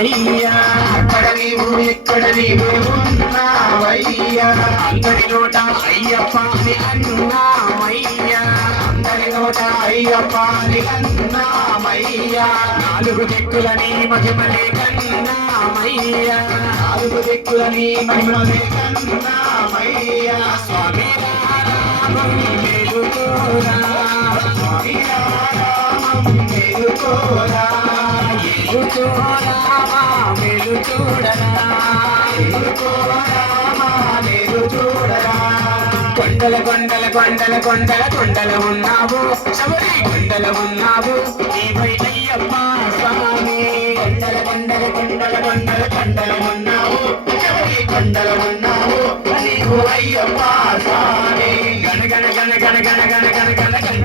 ఉన్నావయ్యా అక్కడ నీవు ఎక్కడ నీవు ఉన్నావయ్యా. అందరి నోట అయ్యప్ప అని అన్నామయ్యా. అందరి నోట అయ్యప్ప అని అన్నామయ్యా. నాలుగు దిక్కులని మహిమలే కన్నామయ్యా. నాలుగు దిక్కులని మహిమలే కన్నామయ్యా. స్వామి స్వామి రామం మేలుకోరా. వెలుగురామా వెలుగుడరా మేలు చూడరా కొండల కొండల కొండల కొండల కొండల ఉన్నావు శబరి కొండల ఉన్నావు నీవై అయ్యప్ప స్వామి కొండల కొండల కొండల కొండల కొండల ఉన్నావు శబరి కొండల ఉన్నావు నీవు అయ్యప్ప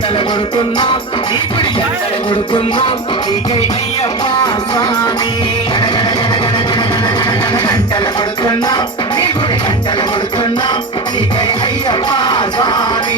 తలగొడుతున్నాం ఇప్పుడు తలగొడుతున్నాం నీకై అయ్యప్ప స్వామి గంటలు పడుతున్నాం నీ గుడి గంటలు పడుతున్నాం నీకై అయ్యప్ప స్వామి.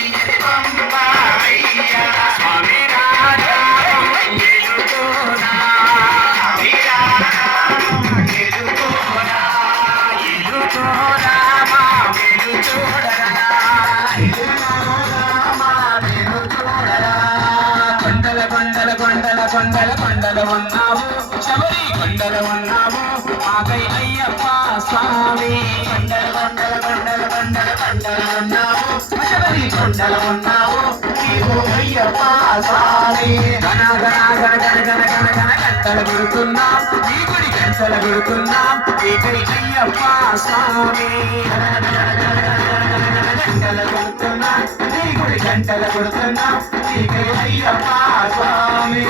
కొండల కొండల ఉన్నావు శబరి కొండల ఉన్నావు మాకై అయ్యప్ప స్వామి కొండల కొండల కొండల కొండల కొండల ఉన్నావు శబరి కొండల ఉన్నావు నీవు అయ్యప్ప స్వామి గణ గణ గణ గణ గణ గణ గణ గంటలు కొడుతున్నాం నీ గుడి గంటలు కొడుతున్నాం నీకై అయ్యప్ప స్వామి గంటల కొడుతున్నా నీ గుడి గంటల కొడుతున్నా నీకై అయ్యప్ప Swami.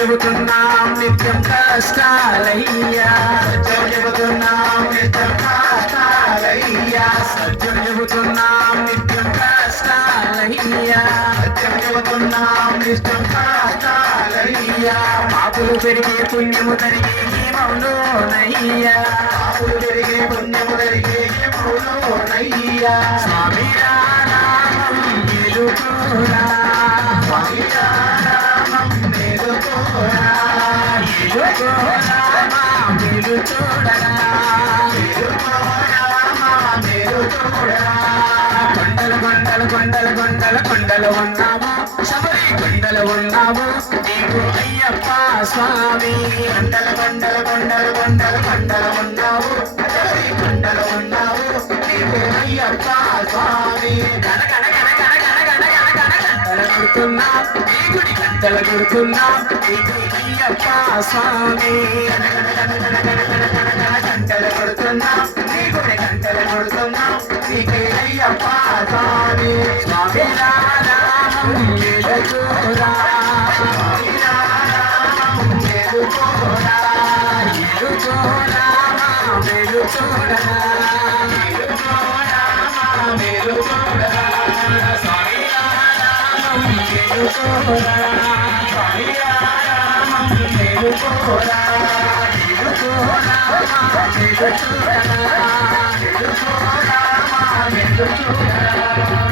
చెబుతున్నాం నిత్యం కష్టాలయ్యా. సత్యం చెబుతున్నాం నిత్యం కష్టాలయ్యా. సత్యం చెబుతున్నాం నిత్యం కష్టాలయ్యా. సత్యం చెబుతున్నాం నిత్యం కష్టాలయ్యా. పాపులు పెరిగే పుణ్యము తరిగే మౌలోనయ్యా పాపులు పెరిగే పుణ్యము తరిగే ఎప్పుడోనయ్యా స్వామి రామం కొండలు కొండలు కొండలు కొండలు కొండలు ఉన్నావు శబరి కొండలు ఉన్నావు నీకు అయ్యప్ప స్వామి. కొండల కొండలు కొండలు కొండలు కొండలు ఉన్నావు గుర్తున్నా గుడి గంటల గుర్తున్నా అయ్యప్ప స్వామి గంటల కొడుతున్నా గంటల కొడుతున్నా నీకే అయ్యప్ప స్వామి స్వామి మేలుకోరా మేలుకోరా మేలుకోరా మేలుకోరా